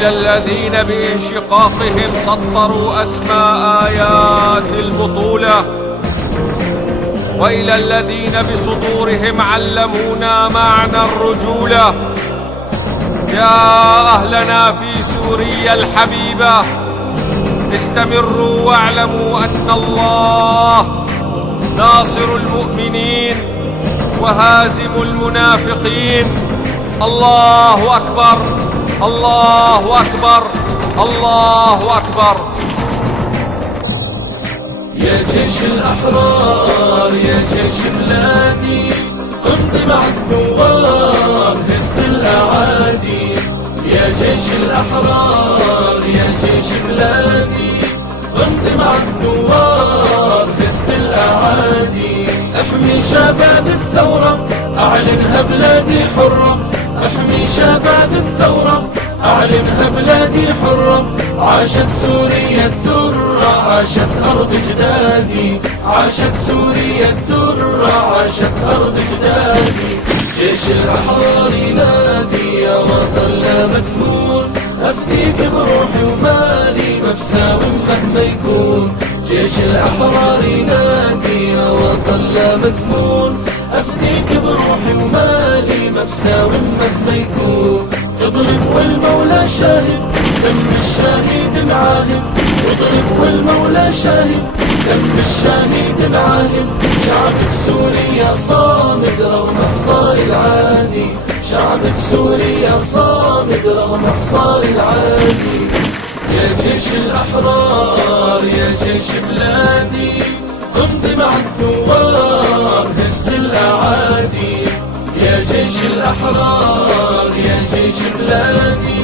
وإلى الذين بانشقاقهم سطروا أسماء آيات البطولة، وإلى الذين بصدورهم علمونا معنى الرجولة. يا أهلنا في سوريا الحبيبة، استمروا واعلموا أن الله ناصر المؤمنين وهازم المنافقين. الله أكبر، الله أكبر، الله أكبر. يا جيش الأحرار يا جيش بلادي، امضي مع الثوار هز الأعادي. يا جيش الأحرار يا جيش بلادي، امضي مع الثوار هز الأعادي. احمي شباب الثورة اعلنها بلادي حرة، احمي شباب الثورة اعلنها بلادي حرة. عاشت سوريا الدرة عاشت أرض جدادي، عاشت سوريا الدرة عاشت أرض جدادي. جيش الأحرار ينادي يا وطن لا متمون، أفديك بروحي ومالي مبساوم مهما يكون. جيش الأحرار ينادي يا وطن لا متمون، أفديك بروحي ومالي مبساوم مهما يكون. اضرب والمولى شاهد دم الشهيد نعاهد، اضرب والمولى شاهد دم الشهيد نعاهد. شعبك سوريا صامد رغم حصار العادي، شعبك سوريا صامد رغم حصار العادي. يا جيش الأحرار يا جيش بلادي، امضي مع الثوار هز الأعادي. يا جيش الأحرار يا جيش بلادي،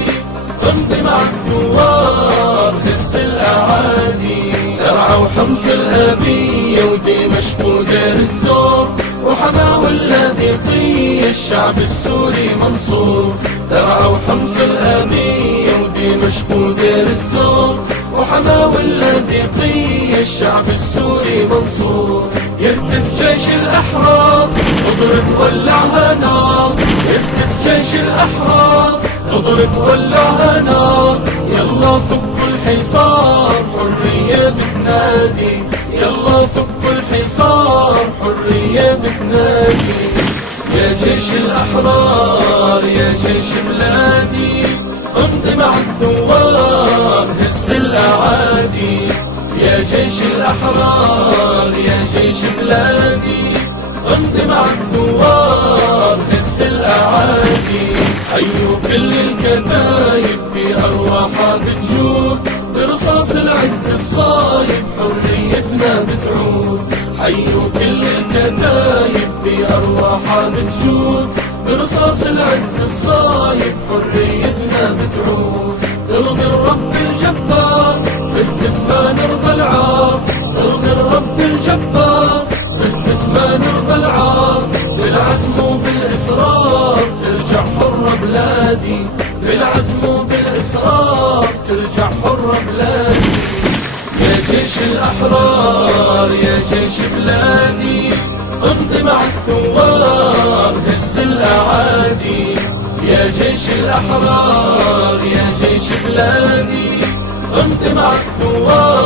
امضي مع الثوار هز الأعادي. درعا وحمص الأبية ودمشق ودير الزور، وحماة اللاذقية الشعب السوري منصور. درعا وحمص الأبية ودمشق ودير الزور، وحماة اللاذقية الشعب السوري منصور. يهتف جيش الأحرار اضرب ولعها نار، يهتف جيش الأحرار اضرب ولعها نار. يلا فكوا الحصار حرية بتنادي، يلا فكوا الحصار حرية بتنادي. يا جيش الأحرار يا جيش بلادي، امضي مع الثوار هز الأعادي. يا جيش الأحرار يا جيش بلادي، امضي مع الثوار هز الأعادي. حيوا كل الكتايب بأرواحها بتجود، برصاص العز الصايب حريتنا بتعود. حيوا كل الكتايب بأرواحها بتجود، برصاص العز الصايب حريتنا بتعود. ترضي الرب الجبار تهتف ما نرضى العار، ترضي الرب الجبار تهتف ما نرضى العار. بالعزم وبالإصرار ترجع حرة بلادي، بالعزم وبالإصرار ترجع حرة بلادي. يا جيش الأحرار يا جيش بلادي، امضي مع الثوار هز الأعادي. يا جيش الأحرار يا جيش بلادي، امضي مع الثوار